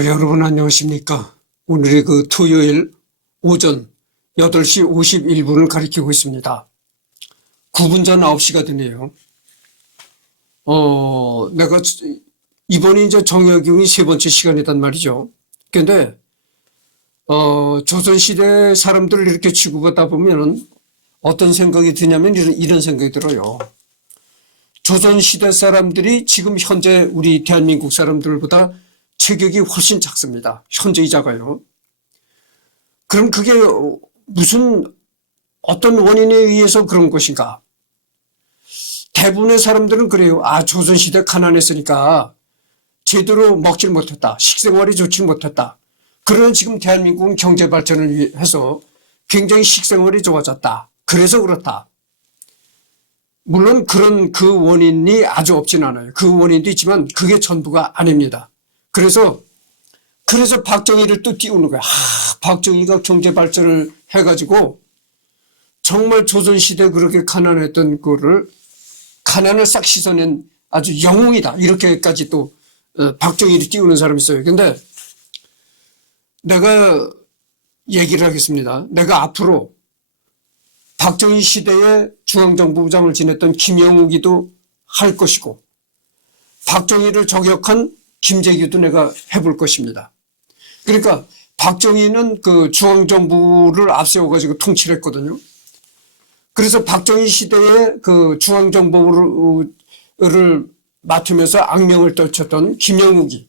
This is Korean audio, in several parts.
여러분 안녕하십니까. 오늘이 그 토요일 오전 8시 51분을 가리키고 있습니다. 9분 전 9시가 되네요. 내가 이번이 이제 정약용이 세 번째 시간이단 말이죠. 근데 조선시대 사람들을 이렇게 취급하다 보면은 어떤 생각이 드냐면 이런 생각이 들어요. 조선시대 사람들이 지금 현재 우리 대한민국 사람들보다 체격이 훨씬 작습니다. 현저히 작아요. 그럼 그게 무슨 어떤 원인에 의해서 그런 것인가? 대부분의 사람들은 그래요. 조선시대 가난했으니까 제대로 먹질 못했다. 식생활이 좋지 못했다. 그러나 지금 대한민국은 경제 발전을 위해서 굉장히 식생활이 좋아졌다. 그래서 그렇다. 물론 그런 그 원인이 아주 없진 않아요. 그 원인도 있지만 그게 전부가 아닙니다. 그래서 박정희를 또 띄우는 거야. 박정희가 경제 발전을 해가지고 정말 조선시대 그렇게 가난했던 거를 가난을 싹 씻어낸 아주 영웅이다. 이렇게까지 또 박정희를 띄우는 사람이 있어요. 근데 내가 얘기를 하겠습니다. 내가 앞으로 박정희 시대에 중앙정보부장을 지냈던 김영욱이도 할 것이고 박정희를 저격한 김재규도 내가 해볼 것입니다. 그러니까 박정희는 그 중앙정부를 앞세워가지고 통치를 했거든요. 그래서 박정희 시대에 그 중앙정보를 맡으면서 악명을 떨쳤던 김영욱이,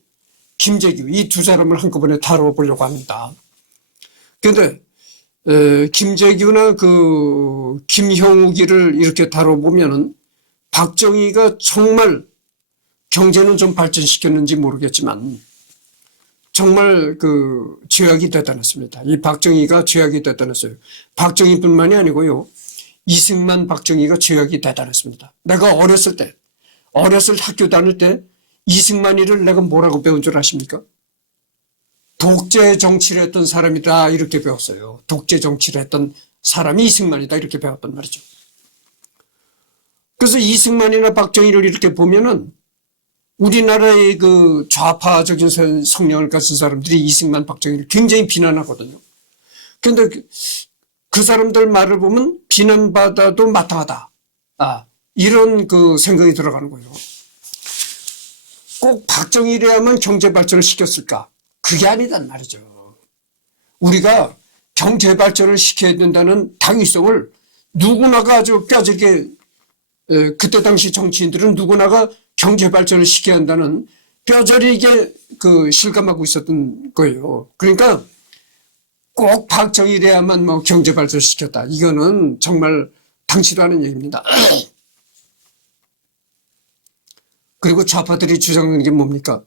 김재규 이 두 사람을 한꺼번에 다뤄보려고 합니다. 그런데 김재규나 그 김형욱이를 이렇게 다뤄보면은 박정희가 정말 경제는 좀 발전시켰는지 모르겠지만 정말 그 죄악이 대단했습니다. 이 박정희가 죄악이 대단했어요. 박정희뿐만이 아니고요. 이승만 박정희가 죄악이 대단했습니다. 내가 어렸을 학교 다닐 때 이승만이를 내가 뭐라고 배운 줄 아십니까? 독재 정치를 했던 사람이다 이렇게 배웠어요. 독재 정치를 했던 사람이 이승만이다 이렇게 배웠단 말이죠. 그래서 이승만이나 박정희를 이렇게 보면은 우리나라의 그 좌파적인 성향을 가진 사람들이 이승만, 박정희를 굉장히 비난하거든요. 그런데 그 사람들 말을 보면 비난받아도 마땅하다. 이런 그 생각이 들어가는 거예요. 꼭 박정희래야만 경제 발전을 시켰을까? 그게 아니단 말이죠. 우리가 경제 발전을 시켜야 된다는 당위성을 누구나가 아주 뼈저리게 그때 당시 정치인들은 누구나가 경제 발전을 시켜야 한다는 뼈저리게 그 실감하고 있었던 거예요. 그러니까 꼭 박정희래야만 뭐 경제 발전을 시켰다. 이거는 정말 당치도 않은 얘기입니다. 그리고 좌파들이 주장하는 게 뭡니까?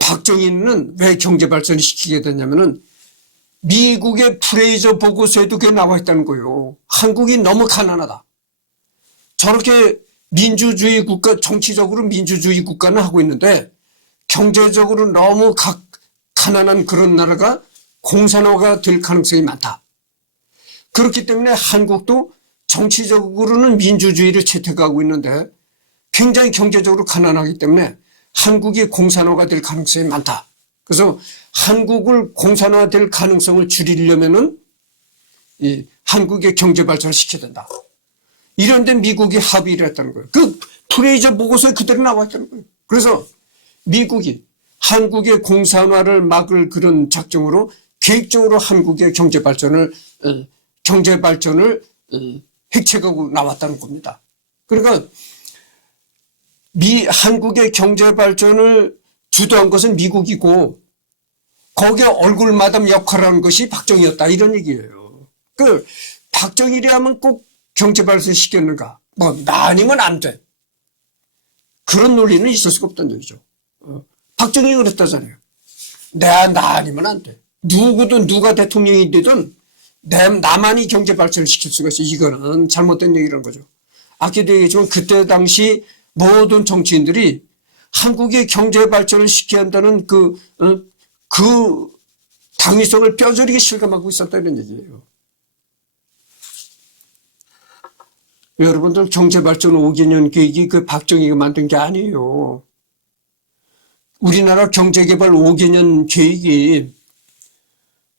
박정희는 왜 경제 발전을 시키게 됐냐면은 미국의 프레이저 보고서에도 그게 나와 있다는 거예요. 한국이 너무 가난하다. 저렇게 민주주의 국가, 정치적으로 민주주의 국가는 하고 있는데 경제적으로 너무 가난한 그런 나라가 공산화가 될 가능성이 많다. 그렇기 때문에 한국도 정치적으로는 민주주의를 채택하고 있는데 굉장히 경제적으로 가난하기 때문에 한국이 공산화가 될 가능성이 많다. 그래서 한국을 공산화될 가능성을 줄이려면은 이 한국의 경제 발전을 시켜야 된다. 이런데 미국이 합의를 했다는 거예요. 그 프레이저 보고서에 그대로 나와 있다는 거예요. 그래서 미국이 한국의 공산화를 막을 그런 작정으로 계획적으로 한국의 경제 발전을 획책하고 나왔다는 겁니다. 그러니까 한국의 경제 발전을 주도한 것은 미국이고 거기에 얼굴마담 역할을 하는 것이 박정희였다 이런 얘기예요. 그 박정희라면 꼭 경제 발전을 시켰는가? 나 아니면 안 돼. 그런 논리는 있을 수가 없다는 얘기죠. 박정희가 그랬다잖아요. 나 아니면 안 돼. 누구든 누가 대통령이 되든 나만이 경제 발전을 시킬 수가 있어. 이거는 잘못된 얘기라는 거죠. 아까도 얘기했지만 그때 당시 모든 정치인들이 한국의 경제 발전을 시켜야 한다는 그 당위성을 뼈저리게 실감하고 있었다는 얘기예요. 여러분들 경제 발전 5개년 계획이 그 박정희가 만든 게 아니에요. 우리나라 경제개발 5개년 계획이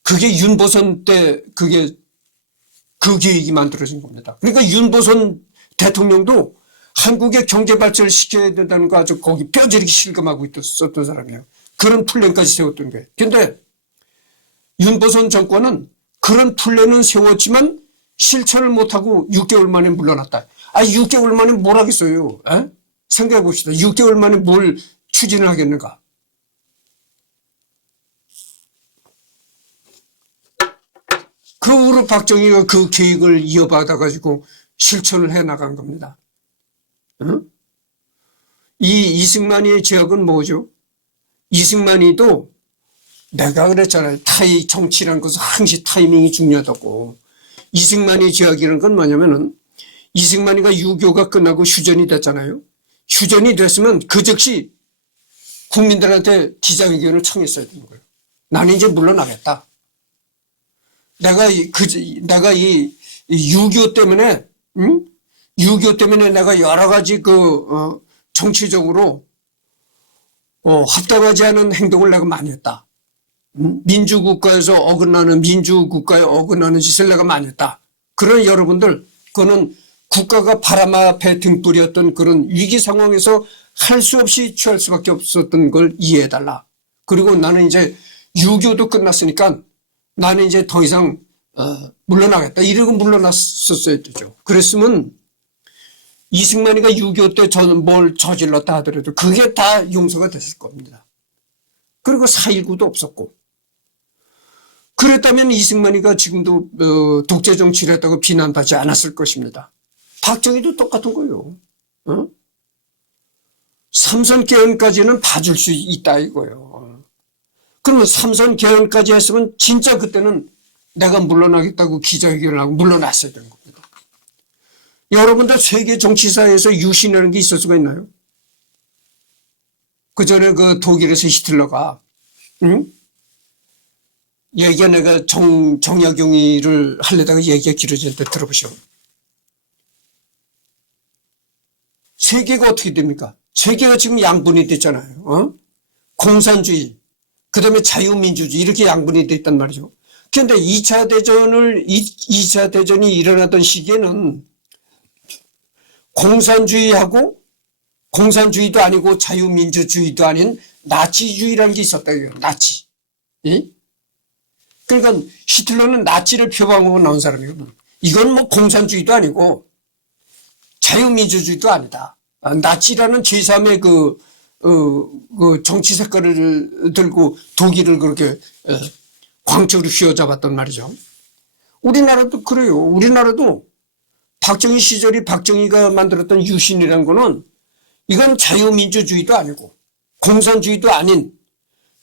그게 윤보선 때 그게 그 계획이 만들어진 겁니다. 그러니까 윤보선 대통령도 한국의 경제 발전을 시켜야 된다는 거 아주 거기 뼈저리게 실감하고 있었던 사람이에요. 그런 플랜까지 세웠던 거예요. 그런데 윤보선 정권은 그런 플랜은 세웠지만 실천을 못하고 6개월 만에 물러났다. 6개월 만에 뭘 하겠어요? 에? 생각해 봅시다. 6개월 만에 뭘 추진을 하겠는가? 그 후로 박정희가 그 계획을 이어받아가지고 실천을 해 나간 겁니다. 응? 이 이승만이의 제약은 뭐죠? 이승만이도 내가 그랬잖아요. 정치라는 것은 항시 타이밍이 중요하다고. 이승만의 제약이라는 건 뭐냐면은 이승만이가 유교가 끝나고 휴전이 됐잖아요. 휴전이 됐으면 그 즉시 국민들한테 기자회견을 청했어야 되는 거예요. 나는 이제 물러나겠다. 내가 이 유교 때문에, 응? 유교 때문에 내가 여러 가지 정치적으로, 합당하지 않은 행동을 내가 많이 했다. 민주국가에서 민주국가에 어긋나는 짓을 내가 많이 했다. 그런 여러분들, 그거는 국가가 바람 앞에 등불이었던 그런 위기 상황에서 할 수 없이 취할 수밖에 없었던 걸 이해해달라. 그리고 나는 이제 유교도 끝났으니까 나는 이제 더 이상 물러나겠다. 이러고 물러났었어야 되죠. 그랬으면 이승만이가 유교 때 뭘 저질렀다 하더라도 그게 다 용서가 됐을 겁니다. 그리고 4.19도 없었고. 그랬다면 이승만이가 지금도 독재 정치를 했다고 비난받지 않았을 것입니다. 박정희도 똑같은 거예요. 삼선 개헌까지는 봐줄 수 있다 이거예요. 그러면 삼선 개헌까지 했으면 진짜 그때는 내가 물러나겠다고 기자회견을 하고 물러났어야 되는 겁니다. 여러분들 세계 정치사에서 유신이라는 게 있을 수가 있나요? 그 전에 그 독일에서 히틀러가 얘기가 내가 정약용이를 하려다가 얘기가 길어지는데 들어보시오. 세계가 어떻게 됩니까? 세계가 지금 양분이 됐잖아요. 공산주의, 그 다음에 자유민주주의 이렇게 양분이 됐단 말이죠. 그런데 2차 대전이 일어나던 시기에는 공산주의도 아니고 자유민주주의도 아닌 나치주의라는 게 있었다. 나치. 예? 그러니까 히틀러는 나치를 표방하고 나온 사람이거든. 이건 뭐 공산주의도 아니고 자유민주주의도 아니다. 나치라는 제3의 그 정치 색깔을 들고 독일을 그렇게 광적으로 휘어잡았단 말이죠. 우리나라도 그래요. 우리나라도 박정희 시절이 박정희가 만들었던 유신이라는 거는 이건 자유민주주의도 아니고 공산주의도 아닌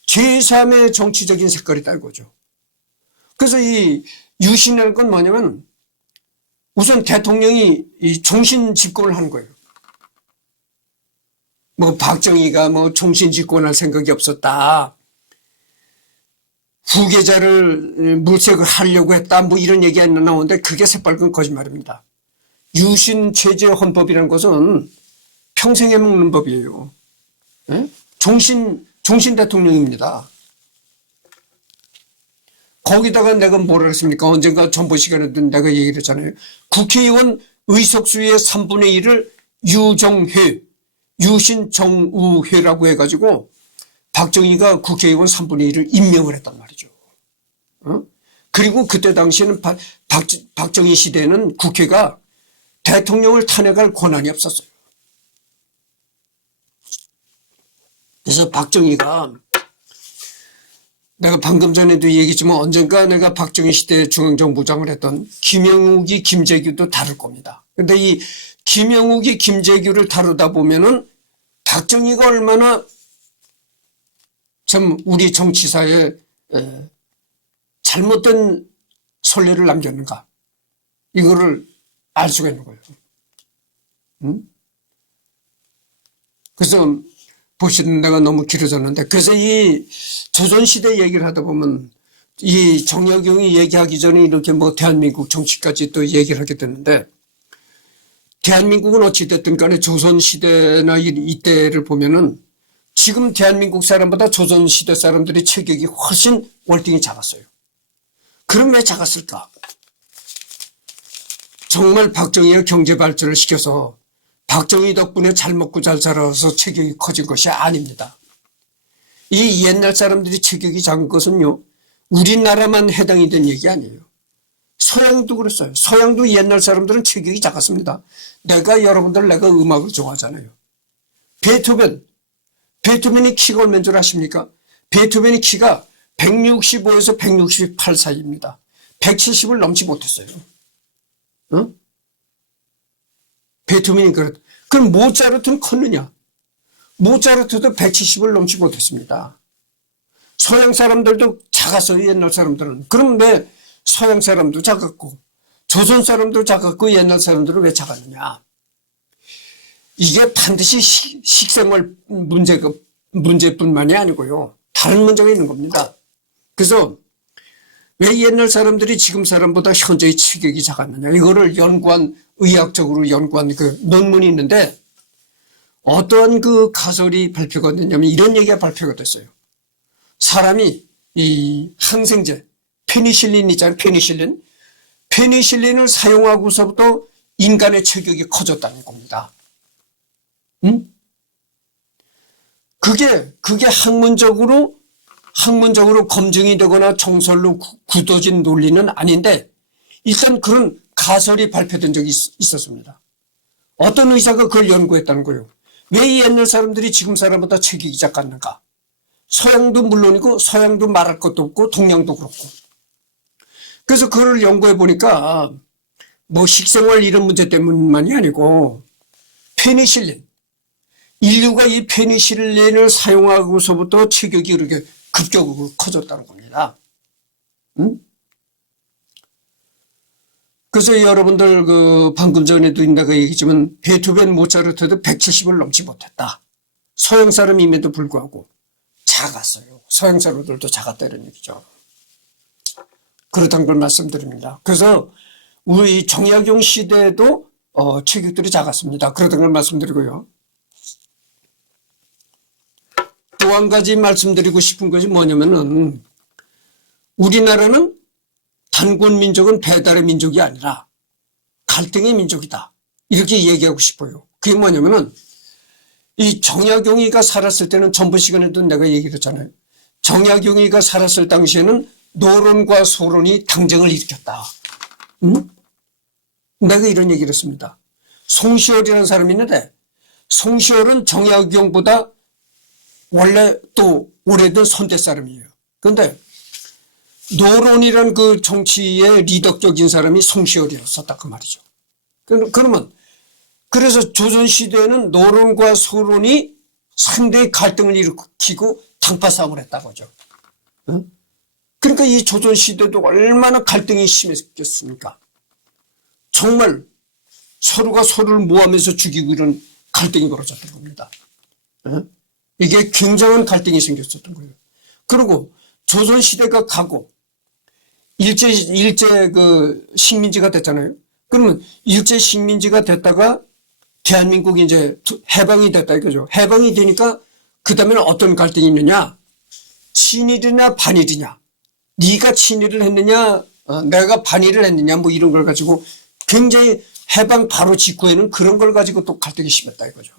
제3의 정치적인 색깔이다 이거죠. 그래서 이 유신이라는 건 뭐냐면 우선 대통령이 이 종신 집권을 하는 거예요. 뭐 박정희가 뭐 종신 집권할 생각이 없었다. 후계자를 물색을 하려고 했다. 뭐 이런 얘기가 나오는데 그게 새빨간 거짓말입니다. 유신 체제 헌법이라는 것은 평생 해먹는 법이에요. 예? 종신 대통령입니다. 거기다가 내가 뭐라 그랬습니까? 언젠가 정보 시간에도 내가 얘기를 했잖아요. 국회의원 의석수의 3분의 1을 유정회, 유신정우회라고 해가지고 박정희가 국회의원 3분의 1을 임명을 했단 말이죠. 그리고 그때 당시에는 박정희 시대에는 국회가 대통령을 탄핵할 권한이 없었어요. 그래서 박정희가 내가 방금 전에도 얘기했지만 언젠가 내가 박정희 시대 중앙정부장을 했던 김영욱이 김재규도 다룰 겁니다. 근데 이 김영욱이 김재규를 다루다 보면은 박정희가 얼마나 참 우리 정치사에 잘못된 선례를 남겼는가 이거를 알 수가 있는 거예요. 그래서 보시는 내가 너무 길어졌는데 그래서 이 조선시대 얘기를 하다 보면 이 정약용이 얘기하기 전에 이렇게 뭐 대한민국 정치까지 또 얘기를 하게 되는데 대한민국은 어찌됐든 간에 조선시대나 이때를 보면은 지금 대한민국 사람보다 조선시대 사람들의 체격이 훨씬 월등히 작았어요. 그럼 왜 작았을까? 정말 박정희가 경제 발전을 시켜서 박정희 덕분에 잘 먹고 잘 살아서 체격이 커진 것이 아닙니다. 이 옛날 사람들이 체격이 작은 것은요, 우리나라만 해당이 된 얘기 아니에요. 서양도 그랬어요. 서양도 옛날 사람들은 체격이 작았습니다. 내가 음악을 좋아하잖아요. 베토벤이 키가 얼마인 줄 아십니까? 베토벤이 키가 165에서 168 사이입니다. 170을 넘지 못했어요. 어? 베토벤이 그랬다. 그럼 모차르트는 컸느냐? 모차르트도 170을 넘지 못했습니다. 서양 사람들도 작았어요, 옛날 사람들은. 그럼 왜 서양 사람도 작았고 조선 사람도 작았고 옛날 사람들은 왜 작았느냐? 이게 반드시 식생활 문제뿐만이 아니고요. 다른 문제가 있는 겁니다. 그래서 왜 옛날 사람들이 지금 사람보다 현재의 체격이 작았느냐? 이거를 의학적으로 연구한 그 논문이 있는데 어떠한 그 가설이 발표가 됐냐면 이런 얘기가 발표가 됐어요. 사람이 이 항생제, 페니실린 있잖아요. 페니실린을 사용하고서부터 인간의 체격이 커졌다는 겁니다. 그게 학문적으로 검증이 되거나 정설로 굳어진 논리는 아닌데 일단 그런 가설이 발표된 적이 있었습니다. 어떤 의사가 그걸 연구했다는 거예요. 왜 이 옛날 사람들이 지금 사람보다 체격이 작았는가? 서양도 물론이고 서양도 말할 것도 없고 동양도 그렇고. 그래서 그걸 연구해 보니까 뭐 식생활 이런 문제 때문만이 아니고 인류가 이 페니실린을 사용하고서부터 체격이 이렇게 급격으로 커졌다는 겁니다. 그래서 여러분들 방금 전에도 내가 얘기했지만 베토벤, 모차르트도 170을 넘지 못했다. 서양 사람임에도 불구하고 작았어요. 서양 사람들도 작았다 이런 얘기죠. 그렇다는 걸 말씀드립니다. 그래서 우리 정약용 시대에도 체격들이 작았습니다. 그렇다는 걸 말씀드리고요. 또 한 가지 말씀드리고 싶은 것이 뭐냐면은 우리나라는 단군 민족은 배달의 민족이 아니라 갈등의 민족이다. 이렇게 얘기하고 싶어요. 그게 뭐냐면은 이 정약용이가 살았을 때는 전번 시간에도 내가 얘기를 했잖아요. 정약용이가 살았을 당시에는 노론과 소론이 당쟁을 일으켰다. 내가 이런 얘기를 했습니다. 송시열이라는 사람이 있는데 송시열은 정약용보다 원래 또 오래된 선대 사람이에요. 그런데 노론이라는 그 정치의 리더격인 사람이 송시열이었었다 그 말이죠. 그래서 조선시대에는 노론과 소론이 상대의 갈등을 일으키고 당파 싸움을 했다고죠. 그러니까 이 조선시대도 얼마나 갈등이 심했겠습니까? 정말 서로가 서로를 모하면서 죽이고 이런 갈등이 벌어졌던 겁니다. 이게 굉장한 갈등이 생겼었던 거예요. 그리고 조선시대가 가고 일제 그 식민지가 됐잖아요. 그러면 일제 식민지가 됐다가 대한민국이 이제 해방이 됐다 이거죠. 해방이 되니까 그 다음에는 어떤 갈등이 있느냐? 친일이냐 반일이냐? 네가 친일을 했느냐? 내가 반일을 했느냐? 뭐 이런 걸 가지고 굉장히 해방 바로 직후에는 그런 걸 가지고 또 갈등이 심했다 이거죠.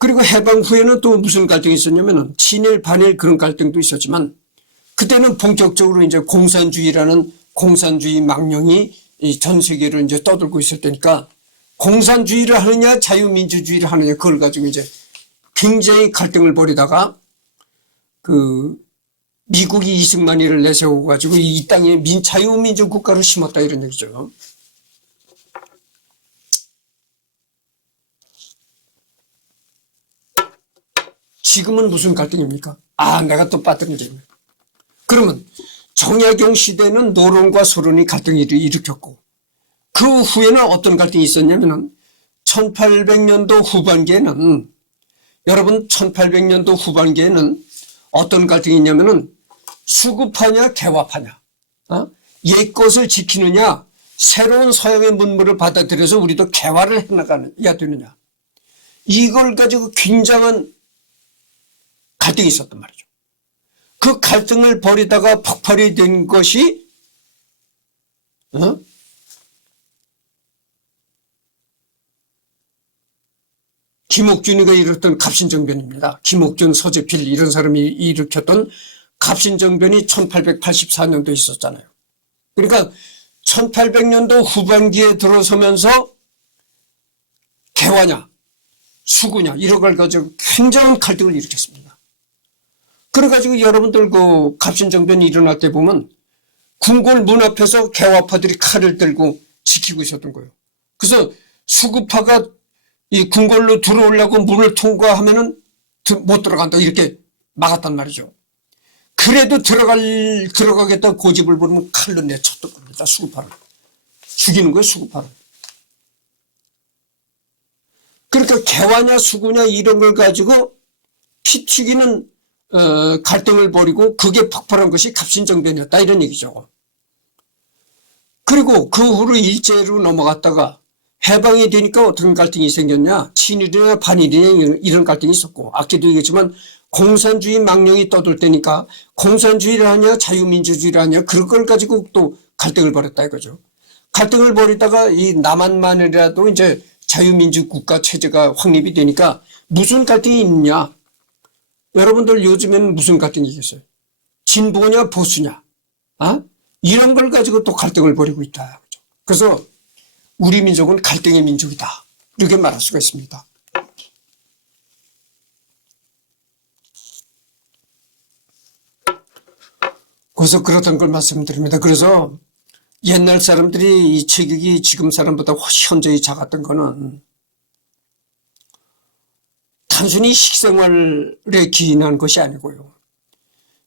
그리고 해방 후에는 또 무슨 갈등이 있었냐면은 친일 반일 그런 갈등도 있었지만 그때는 본격적으로 이제 공산주의라는 공산주의 망령이 전 세계를 이제 떠들고 있을 때니까 공산주의를 하느냐 자유민주주의를 하느냐 그걸 가지고 이제 굉장히 갈등을 벌이다가 그 미국이 이승만이를 내세워 가지고 이 땅에 자유민주 국가를 심었다 이런 얘기죠. 지금은 무슨 갈등입니까? 내가 또 빠뜨리는 거예요. 그러면 정약용 시대는 노론과 소론이 갈등을 일으켰고 그 후에는 어떤 갈등이 있었냐면은 1800년도 후반기에는 여러분 1800년도 후반기에는 어떤 갈등이 있냐면은 수구파냐 개화파냐 옛 것을 지키느냐 새로운 서양의 문물을 받아들여서 우리도 개화를 해나가야 되느냐 이걸 가지고 굉장한 갈등이 있었단 말이죠. 그 갈등을 벌이다가 폭발이 된 것이 김옥준이가 일으켰던 갑신정변입니다. 김옥준, 서재필 이런 사람이 일으켰던 갑신정변이 1884년도에 있었잖아요. 그러니까 1800년도 후반기에 들어서면서 개화냐 수구냐 이런 걸 가지고 굉장한 갈등을 일으켰습니다. 그래가지고 여러분들 그 갑신정변이 일어날 때 보면 궁궐 문 앞에서 개화파들이 칼을 들고 지키고 있었던 거예요. 그래서 수구파가 이 궁궐로 들어오려고 문을 통과하면은 못 들어간다 이렇게 막았단 말이죠. 그래도 들어가겠다 고집을 부리면 칼로 내쳤던 겁니다. 수구파를 죽이는 거예요. 수구파를. 그러니까 개화냐 수구냐 이런 걸 가지고 피 튀기는 갈등을 벌이고 그게 폭발한 것이 갑신정변이었다 이런 얘기죠. 그리고 그 후로 일제로 넘어갔다가 해방이 되니까 어떤 갈등이 생겼냐, 친일이냐 반일이냐 이런 갈등이 있었고, 아까도 얘기했지만 공산주의 망령이 떠돌 때니까 공산주의를 하냐 자유민주주의를 하냐 그런 걸 가지고 또 갈등을 벌였다 이거죠. 갈등을 벌이다가 이 남한만이라도 이제 자유민주 국가 체제가 확립이 되니까 무슨 갈등이 있냐, 여러분들 요즘에는 무슨 갈등이 있겠어요? 진보냐 보수냐, 이런 걸 가지고 또 갈등을 벌이고 있다. 그래서 우리 민족은 갈등의 민족이다 이렇게 말할 수가 있습니다. 그래서 그렇다는 걸 말씀드립니다. 그래서 옛날 사람들이 이 체격이 지금 사람보다 현저히 작았던 거는 단순히 식생활에 기인한 것이 아니고요.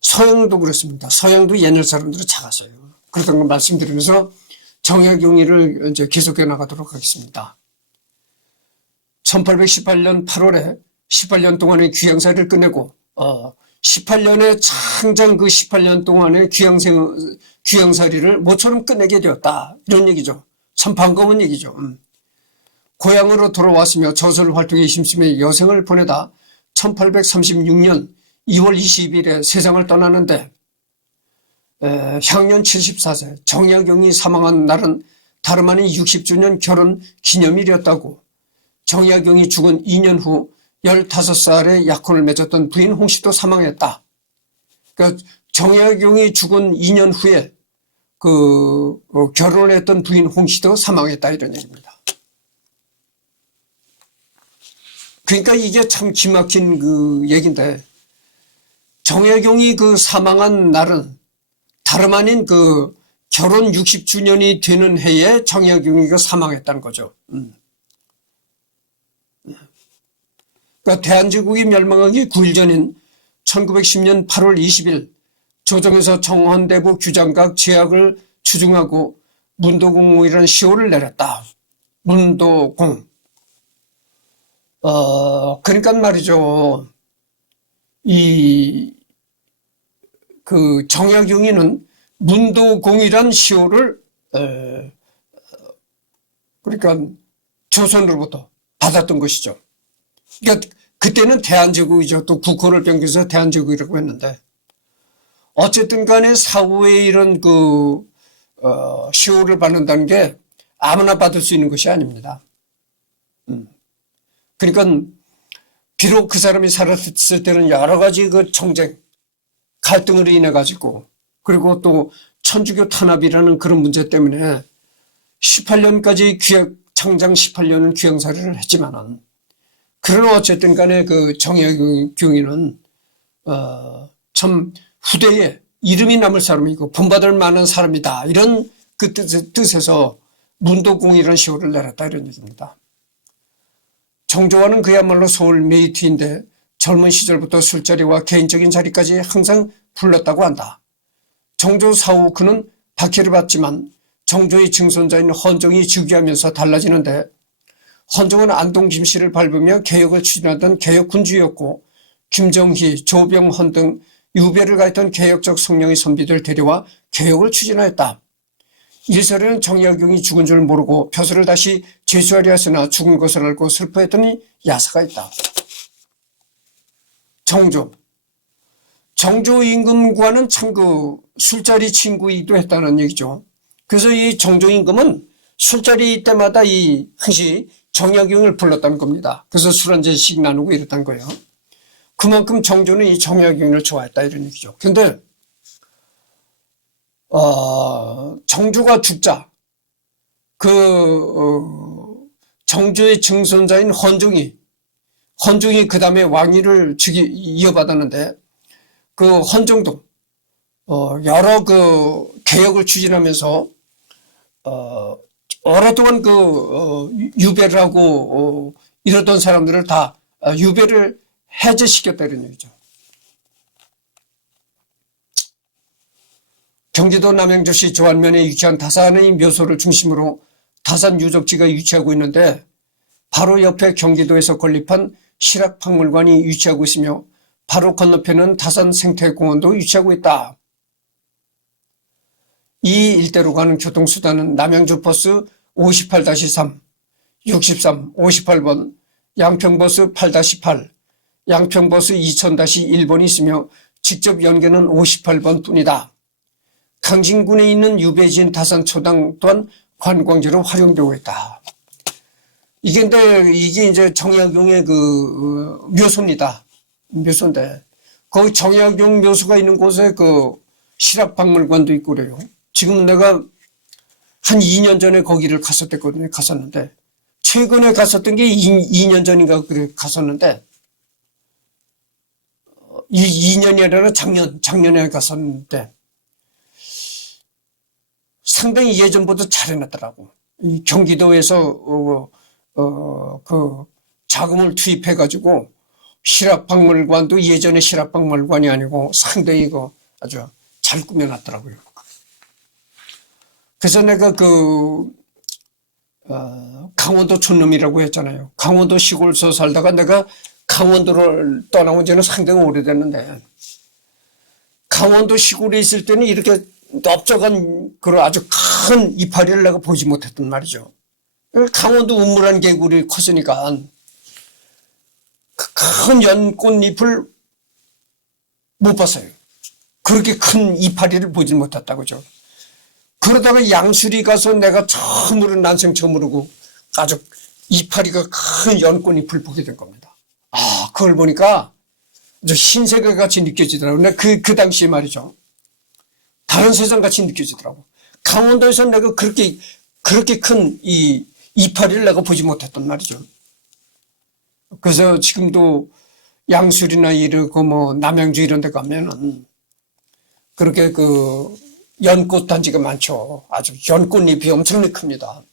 서양도 그렇습니다. 서양도 옛날 사람들은 작았어요. 그렇다는 걸 말씀드리면서 정약용의를 이제 계속해 나가도록 하겠습니다. 1818년 8월에 18년 동안의 귀양살이를 끝내고 18년의 창장 그 18년 동안의 귀양살이를 모처럼 끝내게 되었다 이런 얘기죠. 참 반가운 얘기죠. 고향으로 돌아왔으며 저술 활동에 힘쓰며 여생을 보내다 1836년 2월 20일에 세상을 떠나는데 향년 74세 정약용이 사망한 날은 다름 아닌 60주년 결혼 기념일이었다고. 정약용이 죽은 2년 후 15살에 약혼을 맺었던 부인 홍씨도 사망했다. 그러니까 정약용이 죽은 2년 후에 결혼을 했던 부인 홍씨도 사망했다 이런 얘기입니다. 그러니까 이게 참 기막힌 그 얘기인데, 정약용이 사망한 날은 다름 아닌 결혼 60주년이 되는 해에 정약용이가 사망했다는 거죠. 그러니까 대한제국이 멸망하기 9일 전인 1910년 8월 20일 조정에서 정헌대부 규장각 제약을 추중하고 문도공이라는 시호를 내렸다. 문도공. 그러니까 말이죠. 정약용이는 문도공이란 시호를 그러니까 조선으로부터 받았던 것이죠. 그러니까 그때는 대한제국이죠. 또 국호를 변경해서 대한제국이라고 했는데, 어쨌든 간에 사후에 이런 시호를 받는다는 게 아무나 받을 수 있는 것이 아닙니다. 그러니까 비록 그 사람이 살았을 때는 여러 가지 청쟁, 갈등으로 인해 가지고, 그리고 또 천주교 탄압이라는 그런 문제 때문에 18년까지 창장 18년은 귀양살이를 했지만은, 그러나 어쨌든 간에 정약용이는 참 후대에 이름이 남을 사람이고 본받을 만한 사람이다 이런 그 뜻에서 문도공이라는 시호를 내렸다 이런 얘기입니다. 정조와는 그야말로 서울 메이트인데 젊은 시절부터 술자리와 개인적인 자리까지 항상 불렀다고 한다. 정조 사후 그는 박해를 받지만 정조의 증손자인 헌종이 즉위하면서 달라지는데, 헌종은 안동 김씨를 밟으며 개혁을 추진하던 개혁군주였고, 김정희, 조병헌 등 유배를 가했던 개혁적 성령의 선비들 데려와 개혁을 추진하였다. 일설에는 정약용이 죽은 줄 모르고 벼슬을 다시 제수하려 했으나 죽은 것을 알고 슬퍼했더니 야사가 있다. 정조 임금과는 참 그 술자리 친구이기도 했다는 얘기죠. 그래서 이 정조 임금은 술자리 때마다 이 항시 정약용을 불렀다는 겁니다. 그래서 술 한 잔씩 나누고 이랬다는 거예요. 그만큼 정조는 이 정약용을 좋아했다 이런 얘기죠. 그런데 정조가 죽자 정조의 증손자인 헌종이 그 다음에 왕위를 이어받았는데 그 헌종도 여러 그 개혁을 추진하면서 오랫동안 유배를 하고 이러던 사람들을 다 유배를 해제시켰다 이런 얘기죠. 경기도 남양주시 조안면에 위치한 다산의 묘소를 중심으로 다산 유적지가 위치하고 있는데 바로 옆에 경기도에서 건립한 실학박물관이 위치하고 있으며 바로 건너편은 다산 생태공원도 위치하고 있다. 이 일대로 가는 교통수단은 남양주 버스 58-3, 63, 58번, 양평버스 8-8, 양평버스 2000-1번이 있으며 직접 연계는 58번 뿐이다. 강진군에 있는 유배지인 다산초당 또한 관광지로 활용되고 있다. 이게 이제 정약용의 묘소입니다. 묘소인데 거기 정약용 묘소가 있는 곳에 실학박물관도 있고 그래요. 지금은 내가 한 2년 전에 거기를 갔었는데 최근에 갔었던 게 2년 전인가 갔었는데 2년이 아니라 작년에 갔었는데 상당히 예전보다 잘 해놨더라고. 이 경기도에서 자금을 투입해가지고 실학박물관도 예전의 실학박물관이 아니고 상당히 아주 잘 꾸며놨더라고요. 그래서 내가 강원도 촌놈이라고 했잖아요. 강원도 시골서 살다가 내가 강원도를 떠나온 지는 상당히 오래됐는데 강원도 시골에 있을 때는 이렇게 넓적한 아주 큰 이파리를 내가 보지 못했단 말이죠. 강원도 운물한 개구리 컸으니까 큰 연꽃잎을 못 봤어요. 그렇게 큰 이파리를 보지 못했다고죠. 그러다가 양수리 가서 내가 난생 처음으로 아주 이파리가 큰 연꽃잎을 보게 된 겁니다. 그걸 보니까 신세계 같이 느껴지더라고요. 그 당시에 말이죠. 다른 세상 같이 느껴지더라고. 강원도에서 내가 그렇게 큰 이 이파리를 내가 보지 못했단 말이죠. 그래서 지금도 양수리나 이러고 남양주 이런 데 가면은 그렇게 연꽃 단지가 많죠. 아주 연꽃잎이 엄청나게 큽니다.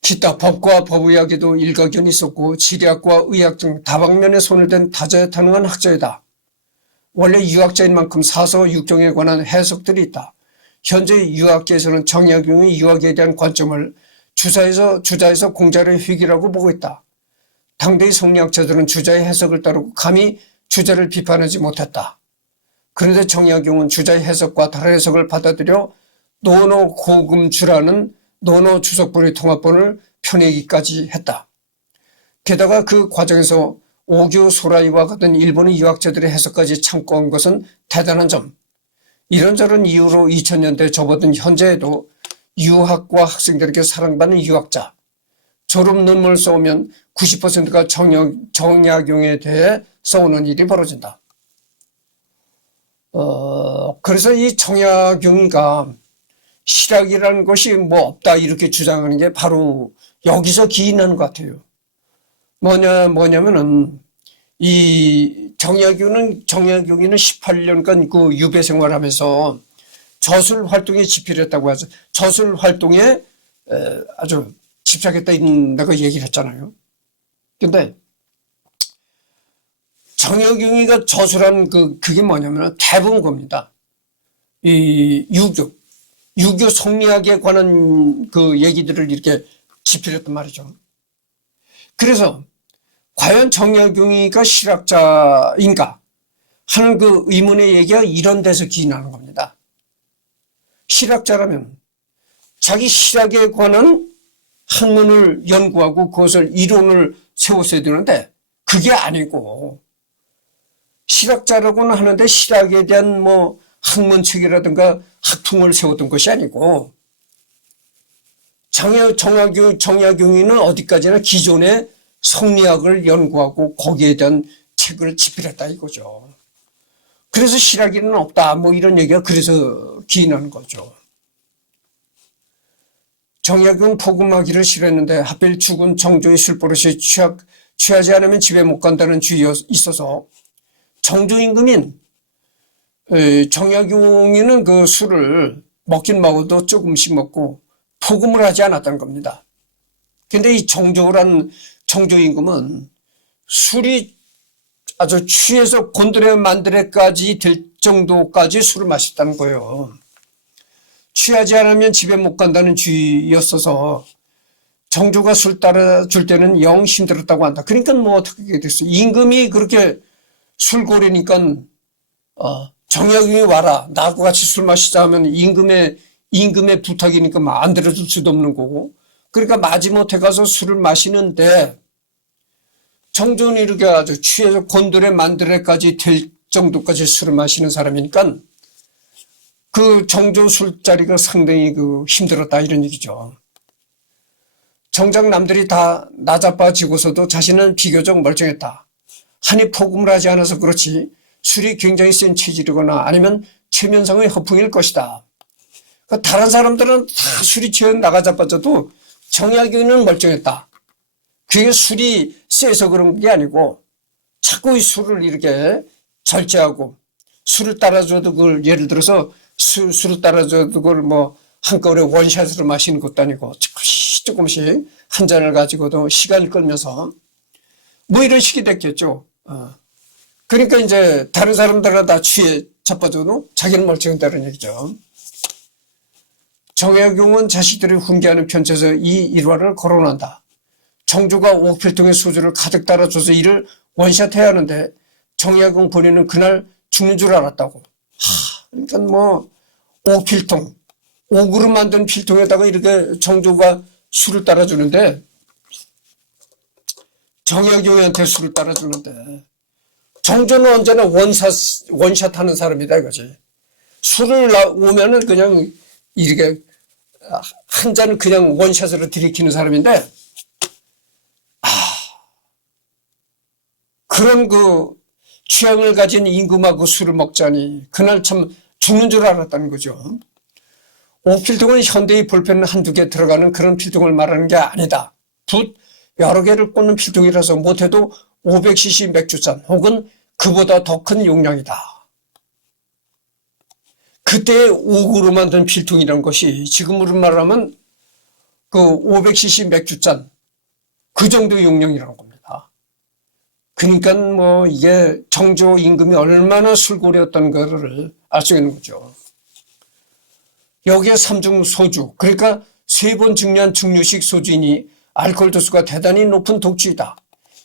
기타 법과 법의학에도 일가견이 있었고 지리학과 의학 등 다방면에 손을 댄 다재다능한 학자이다. 원래 유학자인 만큼 사서 육종에 관한 해석들이 있다. 현재 유학계에서는 정약용의 유학에 대한 관점을 주자에서 공자의 회귀라고 보고 있다. 당대의 성리학자들은 주자의 해석을 따르고 감히 주자를 비판하지 못했다. 그런데 정약용은 주자의 해석과 다른 해석을 받아들여 노노고금주라는 노노주석본의 통합본을 펴내기까지 했다. 게다가 그 과정에서 오교 소라이와 같은 일본의 유학자들의 해석까지 참고한 것은 대단한 점. 이런저런 이유로 2000년대에 접어든 현재에도 유학과 학생들에게 사랑받는 유학자, 졸업 논문을 써오면 90%가 정약용에 대해 써오는 일이 벌어진다. 그래서 이 정약용이가 실학이라는 것이 없다 이렇게 주장하는 게 바로 여기서 기인하는 것 같아요. 뭐냐면은 이 정약용이는 18년간 유배 생활하면서 저술 활동에 집필했다고 하죠. 저술 활동에 아주 집착했다고 얘기를 했잖아요. 근데 정약용이가 저술한 그게 뭐냐면 대부분 겁니다. 이 유교 성리학에 관한 얘기들을 이렇게 집필했단 말이죠. 그래서 과연 정약용이가 실학자인가 하는 의문의 얘기가 이런 데서 기인하는 겁니다. 실학자라면 자기 실학에 관한 학문을 연구하고 그것을 이론을 세웠어야 되는데 그게 아니고 실학자라고는 하는데 실학에 대한 뭐 학문책이라든가 학풍을 세웠던 것이 아니고 정약용이는 어디까지나 기존의 성리학을 연구하고 거기에 대한 책을 집필했다 이거죠. 그래서 실학에는 없다 뭐 이런 얘기가 그래서 기인하는 거죠. 정약용 복음하기를 싫어했는데 하필 죽은 정조의 술버릇이 취하지 않으면 집에 못 간다는 주의가 있어서 정조 임금인 정약용이는 그 술을 먹긴 먹어도 조금씩 먹고 복음을 하지 않았다는 겁니다. 근데 이 정조 임금은 술이 아주 취해서 곤드레 만드레까지 될 정도까지 술을 마셨다는 거예요. 취하지 않으면 집에 못 간다는 주의였어서 정조가 술 따라줄 때는 영 힘들었다고 한다. 그러니까 뭐 어떻게 됐어요. 임금이 그렇게 술고래니까 정약용이 와라 나하고 같이 술 마시자 하면 임금의 부탁이니까 안 들어줄 수도 없는 거고 그러니까 마지못해 가서 술을 마시는데 정조는 이렇게 아주 취해서 곤드레 만드레까지 될 정도까지 술을 마시는 사람이니까 그 정조 술자리가 상당히 힘들었다 이런 얘기죠. 정작 남들이 다 나자빠지고서도 자신은 비교적 멀쩡했다. 한이 폭음을 하지 않아서 그렇지 술이 굉장히 센 체질이거나 아니면 최면상의 허풍일 것이다. 그러니까 다른 사람들은 다 술이 취해 나가자빠져도 정약용은 멀쩡했다. 그게 술이 세서 그런 게 아니고 자꾸 이 술을 이렇게 절제하고 술을 따라줘도 그걸 예를 들어서 술을 따라줘도 그걸 뭐 한꺼번에 원샷으로 마시는 것도 아니고 조금씩 한 잔을 가지고도 시간을 끌면서 뭐 이런 식이 됐겠죠. 그러니까 이제 다른 사람들은 다 취해 자빠져도 자기는 멀쩡하다는 얘기죠. 정약용은 자식들이 훈계하는 편지에서 이 일화를 거론한다. 정조가 옥필통에 소주를 가득 따라줘서 이를 원샷해야 하는데 정약용 본인은 그날 죽는 줄 알았다고. 그러니까 뭐 옥필통, 옥으로 만든 필통에다가 이렇게 정조가 술을 따라주는데 정약용한테 술을 따라주는데 정조는 언제나 원샷 하는 사람이다 이거지. 술을 오면은 그냥 이렇게 한 잔을 그냥 원샷으로 들이키는 사람인데 그런 취향을 가진 임금하고 술을 먹자니 그날 참 죽는 줄 알았다는 거죠. 옥필통은 현대의 볼펜 한두 개 들어가는 그런 필통을 말하는 게 아니다. 붓 여러 개를 꽂는 필통이라서 못해도 500cc 맥주잔 혹은 그보다 더 큰 용량이다. 그때의 옥으로 만든 필통이라는 것이 지금으로 말하면 500cc 맥주잔 그 정도 용량이라는 겁니다. 그러니까 뭐 이게 정조 임금이 얼마나 술고래였던 거를 알 수 있는 거죠. 여기에 삼중 소주, 그러니까 3번 증류한 증류식 소주이니 알코올 도수가 대단히 높은 독주이다.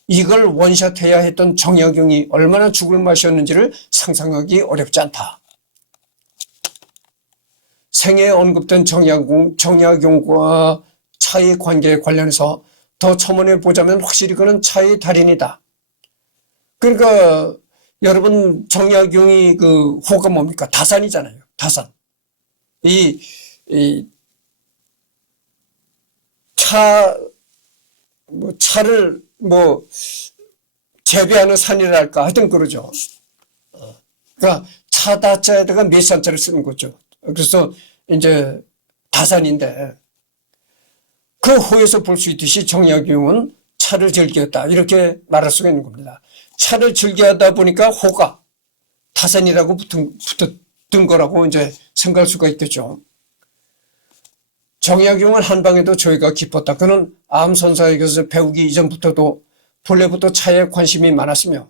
이걸 원샷해야 했던 정약용이 얼마나 죽을 맛이었는지를 상상하기 어렵지 않다. 생애에 언급된 정약용과 차의 관계에 관련해서 더 첨언해 보자면 확실히 그는 차의 달인이다. 그러니까 여러분 정약용이 호가 뭡니까? 다산이잖아요. 다산. 차를 재배하는 산이랄까 하여튼 그러죠. 그러니까 차다자에다가 몇산자를 쓰는 거죠. 그래서 이제 다산인데 그 호에서 볼 수 있듯이 정약용은 차를 즐겼다 이렇게 말할 수가 있는 겁니다. 차를 즐겨하다 보니까 호가 다산이라고 붙은 거라고 이제 생각할 수가 있겠죠. 정약용은 한방에도 저희가 깊었다. 그는 암선사에게서 배우기 이전부터도 본래부터 차에 관심이 많았으며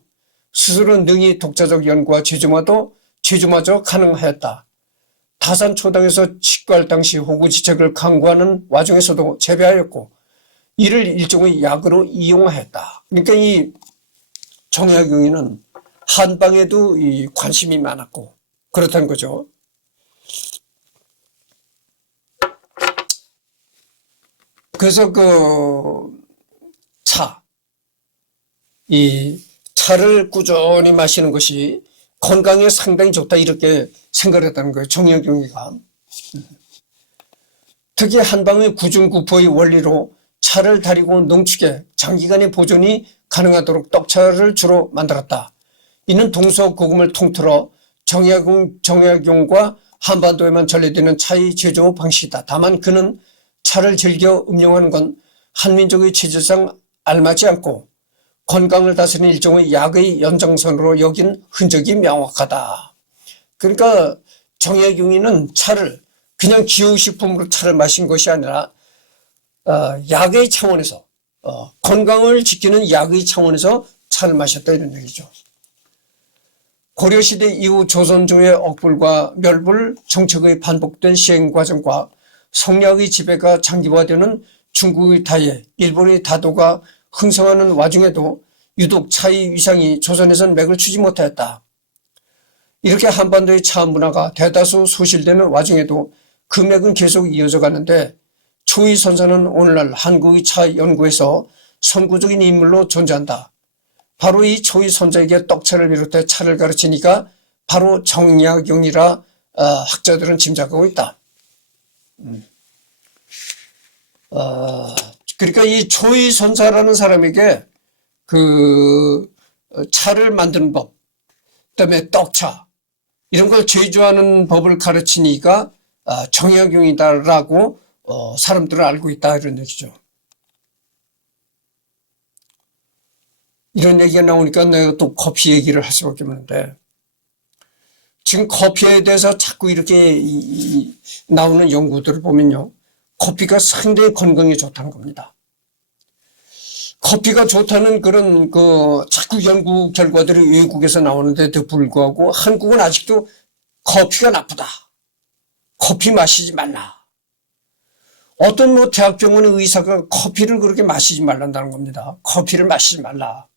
스스로 능히 독자적 연구와 제주마저 가능하였다. 다산 초당에서 직구할 당시 호구지책을 강구하는 와중에서도 재배하였고 이를 일종의 약으로 이용하였다. 그러니까 이 정약용이는 한방에도 이 관심이 많았고 그렇다는 거죠. 그래서 그 이 차를 꾸준히 마시는 것이 건강에 상당히 좋다 이렇게 생각했다는 거예요. 정약용이가. 특히 한방의 구중구포의 원리로 차를 달이고 농축에 장기간의 보존이 가능하도록 떡차를 주로 만들었다. 이는 동서고금을 통틀어 정약용과 한반도에만 전래되는 차의 제조 방식이다. 다만 그는 차를 즐겨 음용하는 건 한민족의 체질상 알맞지 않고 건강을 다스리는 일종의 약의 연장선으로 여긴 흔적이 명확하다. 그러니까 정약용이는 차를 그냥 기호식품으로 차를 마신 것이 아니라 약의 차원에서 건강을 지키는 약의 차원에서 차를 마셨다 이런 얘기죠. 고려시대 이후 조선조의 억불과 멸불 정책의 반복된 시행 과정과 성리학의 지배가 장기화되는 중국의 다예, 일본의 다도가 흥성하는 와중에도 유독 차의 위상이 조선에선 맥을 추지 못하였다. 이렇게 한반도의 차 문화가 대다수 소실되는 와중에도 그 맥은 계속 이어져 가는데 초이 선사는 오늘날 한국의 차 연구에서 선구적인 인물로 존재한다. 바로 이 초이 선자에게 떡차를 비롯해 차를 가르치니까 바로 정약용이라 학자들은 짐작하고 있다. 그러니까 이 초이 선사라는 사람에게 그 차를 만드는 법, 그다음에 떡차 이런 걸 제조하는 법을 가르치니까 정약용이다라고 사람들은 알고 있다 이런 얘기죠. 이런 얘기가 나오니까 내가 또 커피 얘기를 할 수밖에 없는데 지금 커피에 대해서 자꾸 이렇게 나오는 연구들을 보면요. 커피가 상당히 건강에 좋다는 겁니다. 커피가 좋다는 그런 자꾸 연구 결과들이 외국에서 나오는데도 불구하고 한국은 아직도 커피가 나쁘다. 커피 마시지 말라. 어떤 대학병원의 의사가 커피를 그렇게 마시지 말란다는 겁니다. 커피를 마시지 말라.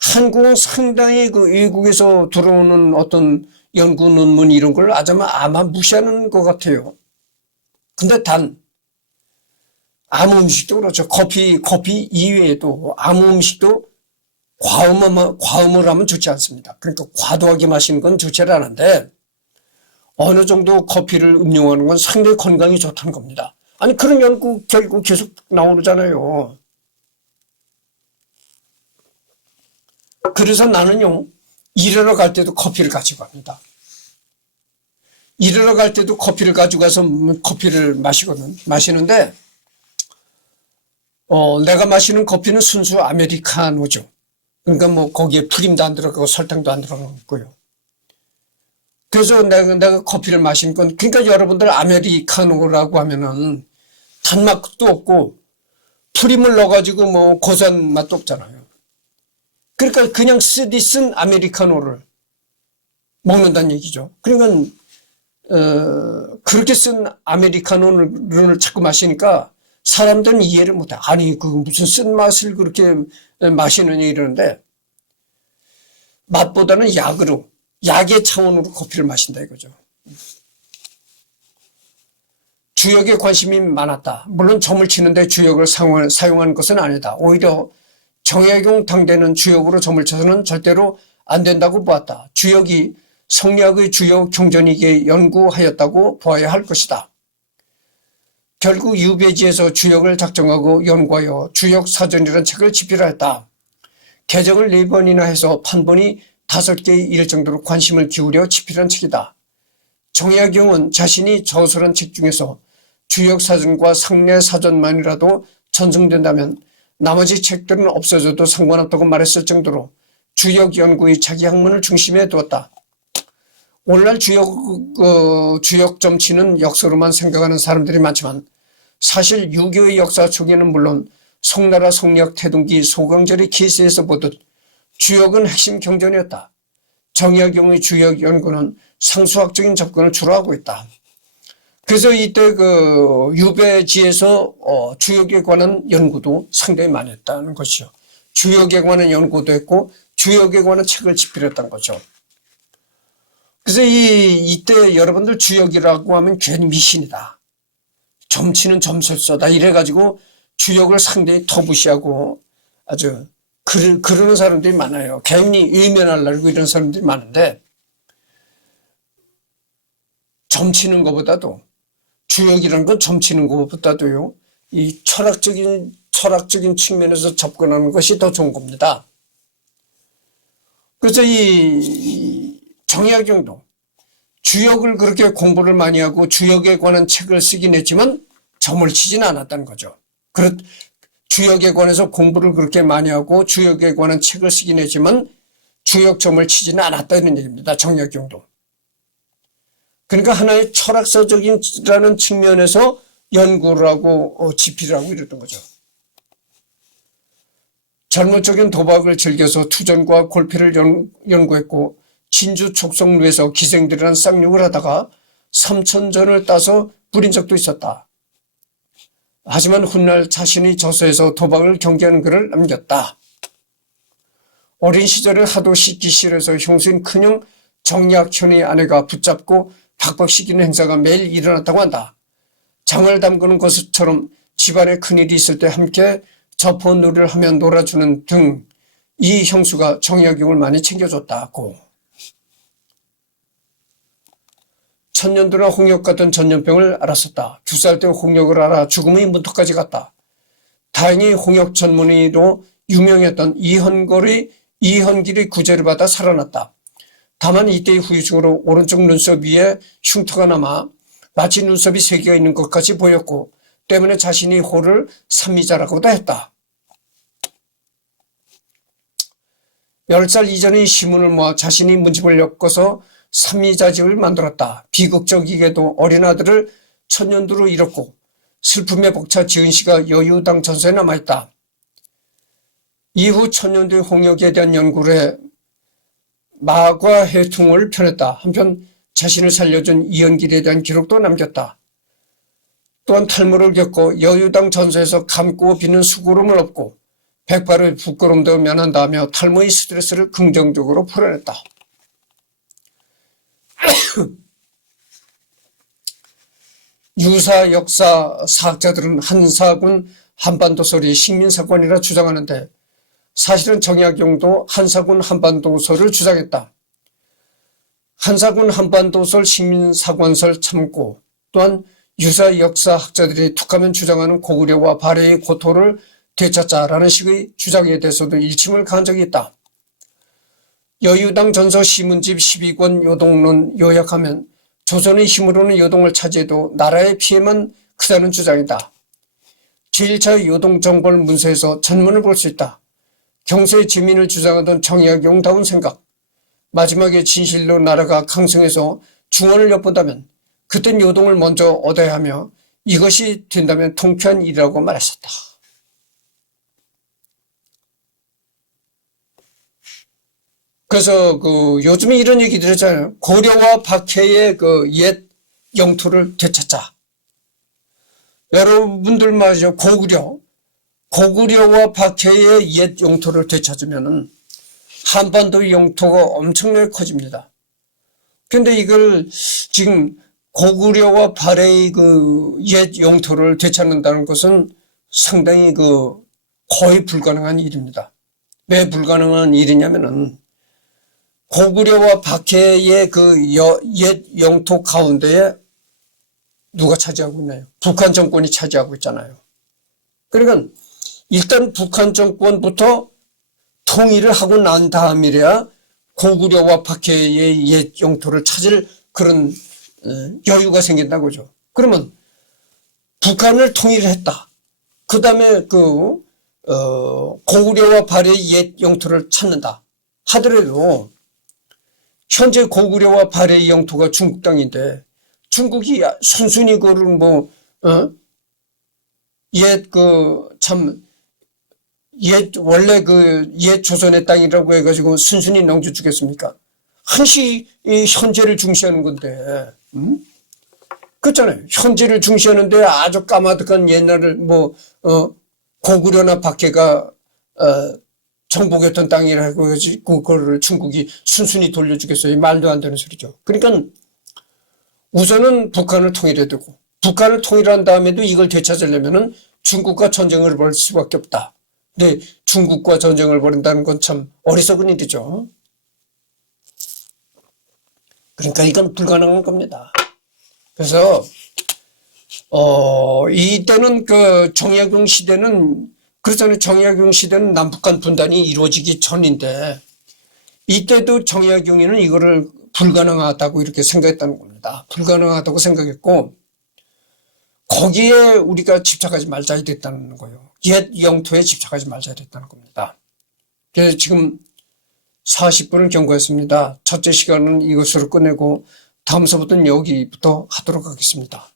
한국은 상당히 외국에서 들어오는 어떤 연구 논문 이런 걸 아마 무시하는 것 같아요. 근데 아무 음식도 그렇죠. 커피 이외에도 아무 음식도 과음을 하면 좋지 않습니다. 그러니까 과도하게 마시는 건 좋지 않은데 어느 정도 커피를 음용하는 건 상당히 건강에 좋다는 겁니다. 아니 그런 연구 결국 계속 나오잖아요. 그래서 나는요. 일하러 갈 때도 커피를 가지고 갑니다. 일하러 갈 때도 커피를 가지고 가서 커피를 마시는데 내가 마시는 커피는 순수 아메리카노죠. 그러니까 거기에 프림도 안 들어가고 설탕도 안 들어가고요. 그래서 내가 커피를 마신 건 그러니까 여러분들 아메리카노라고 하면은 단맛도 없고 프림을 넣어가지고 고소한 맛도 없잖아요. 그러니까 그냥 쓴 아메리카노를 먹는다는 얘기죠. 그러니까 그렇게 쓴 아메리카노를 자꾸 마시니까 사람들은 이해를 못해. 아니 무슨 쓴맛을 그렇게 마시느냐 이러는데 맛보다는 약의 차원으로 커피를 마신다 이거죠. 주역에 관심이 많았다. 물론 점을 치는데 주역을 사용하는 것은 아니다. 오히려 정약용 당대는 주역으로 점을 쳐서는 절대로 안 된다고 보았다. 주역이 성리학의 주요 경전이게 연구하였다고 보아야 할 것이다. 결국 유배지에서 주역을 작정하고 연구하여 주역사전이라는 책을 집필하였다. 개정을 4번이나 해서 판본이 5개에 이를 정도로 관심을 기울여 집필한 책이다. 정약용은 자신이 저술한 책 중에서 주역사전과 상례사전만이라도 전승된다면 나머지 책들은 없어져도 상관없다고 말했을 정도로 주역 연구의 자기 학문을 중심에 두었다. 오늘날 주역 점치는 역사로만 생각하는 사람들이 많지만 사실 유교의 역사 초기에는 물론 송나라 성리학 태동기 소강절의 기세에서 보듯 주역은 핵심 경전이었다. 정약용의 주역 연구는 상수학적인 접근을 주로 하고 있다. 그래서 이때 유배지에서 주역에 관한 연구도 상당히 많이 했다는 것이죠. 주역에 관한 연구도 했고 주역에 관한 책을 집필했다는 거죠. 그래서 이때 여러분들 주역이라고 하면 괜히 미신이다. 점치는 점술서다 이래가지고 주역을 상당히 터부시하고 아주 그러는 사람들이 많아요. 괜히 외면하려고 이런 사람들이 많은데, 점치는 것보다도, 주역이라는 건 점치는 것보다도요, 이 철학적인 측면에서 접근하는 것이 더 좋은 겁니다. 그래서 이 정약용도 주역을 그렇게 공부를 많이 하고 주역에 관한 책을 쓰긴 했지만 점을 치진 않았다는 거죠. 주역에 관해서 공부를 그렇게 많이 하고 주역에 관한 책을 쓰긴 했지만 주역점을 치지는 않았다는 얘기입니다. 정약용도. 그러니까 하나의 철학서적인라는 측면에서 연구를 하고 집필을 하고 이랬던 거죠. 젊은 적인 도박을 즐겨서 투전과 골패를 연구했고 진주 촉성루에서 기생들이란 쌍욕을 하다가 3,000전을 따서 부린 적도 있었다. 하지만 훗날 자신의 저서에서 도박을 경계하는 글을 남겼다. 어린 시절에 하도 씻기 싫어서 형수인 큰형 정약현의 아내가 붙잡고 박박시키는 행사가 매일 일어났다고 한다. 장을 담그는 것처럼 집안에 큰일이 있을 때 함께 저포놀이를 하며 놀아주는 등 이 형수가 정약용을 많이 챙겨줬다고. 천년도나 홍역 같은 전염병을 앓았었다. 2살 때 홍역을 앓아 죽음의 문턱까지 갔다. 다행히 홍역 전문의로 유명했던 이헌길의 구제를 받아 살아났다. 다만 이때의 후유증으로 오른쪽 눈썹 위에 흉터가 남아 마치 눈썹이 3개가 있는 것 같이 보였고 때문에 자신이 호를 삼미자라고도 했다. 10살 이전의 시문을 모아 자신이 문집을 엮어서 삼미자집을 만들었다. 비극적이게도 어린 아들을 천년두로 잃었고 슬픔에 벅차 지은 씨가 여유당 전서에 남아있다. 이후 천년두의 홍역에 대한 연구를 해 마과 해퉁을 펴냈다. 한편 자신을 살려준 이헌길에 대한 기록도 남겼다. 또한 탈모를 겪고 여유당 전서에서 감고 비는 수고름을 얻고 백발의 부끄럼도 면한다며 탈모의 스트레스를 긍정적으로 풀어냈다. 유사 역사 사학자들은 한사군 한반도설이 식민사관이라 주장하는데 사실은 정약용도 한사군 한반도설을 주장했다. 한사군 한반도설 식민사관설 참고 또한 유사 역사학자들이 툭하면 주장하는 고구려와 발해의 고토를 되찾자라는 식의 주장에 대해서도 일침을 가한 적이 있다. 여유당 전서 시문집 12권 요동론 요약하면 조선의 힘으로는 요동을 차지해도 나라의 피해만 크다는 주장이다. 제1차 요동정벌 문서에서 전문을 볼 수 있다. 경세 지민을 주장하던 정약용다운 생각, 마지막에 진실로 나라가 강성해서 중원을 엿본다면 그땐 요동을 먼저 얻어야 하며 이것이 된다면 통쾌한 일이라고 말했었다. 그래서 요즘에 이런 얘기들 하잖아요. 고려와 박해의 옛 영토를 되찾자. 여러분들 말이죠. 고구려와 박해의 옛 영토를 되찾으면은 한반도의 영토가 엄청나게 커집니다. 근데 이걸 지금 고구려와 발해의 옛 영토를 되찾는다는 것은 상당히 거의 불가능한 일입니다. 왜 불가능한 일이냐면은 고구려와 박해의 옛 영토 가운데에 누가 차지하고 있나요? 북한 정권이 차지하고 있잖아요. 그러니까 일단 북한 정권부터 통일을 하고 난 다음이래야 고구려와 박해의 옛 영토를 찾을 그런 여유가 생긴다고 그러죠. 그러면 북한을 통일했다. 그 다음에 고구려와 발해의 옛 영토를 찾는다 하더라도 현재 고구려와 발해의 영토가 중국 땅인데 중국이 순순히 그걸 원래 옛 조선의 땅이라고 해가지고 순순히 넘겨주겠습니까? 한시 현재를 중시하는 건데, 그렇잖아요. 현재를 중시하는데 아주 까마득한 옛날을 고구려나 박해가 정복했던 땅이라고 해야지 그거를 중국이 순순히 돌려주겠어요. 말도 안 되는 소리죠. 그러니까 우선은 북한을 통일해야 되고 북한을 통일한 다음에도 이걸 되찾으려면은 중국과 전쟁을 벌일 수밖에 없다. 근데 중국과 전쟁을 벌인다는 건 참 어리석은 일이죠. 그러니까 이건 불가능한 겁니다. 그래서 이때는 그 정약용 시대는 그렇잖아요. 정약용 시대는 남북한 분단이 이루어지기 전인데 이때도 정약용이는 이거를 불가능하다고 이렇게 생각했다는 겁니다. 불가능하다고 생각했고 거기에 우리가 집착하지 말자 이랬다는 거예요. 옛 영토에 집착하지 말자 이랬다는 겁니다. 그래서 지금 40분을 경과했습니다. 첫째 시간은 이것으로 끝내고 다음 수부터는 여기부터 하도록 하겠습니다.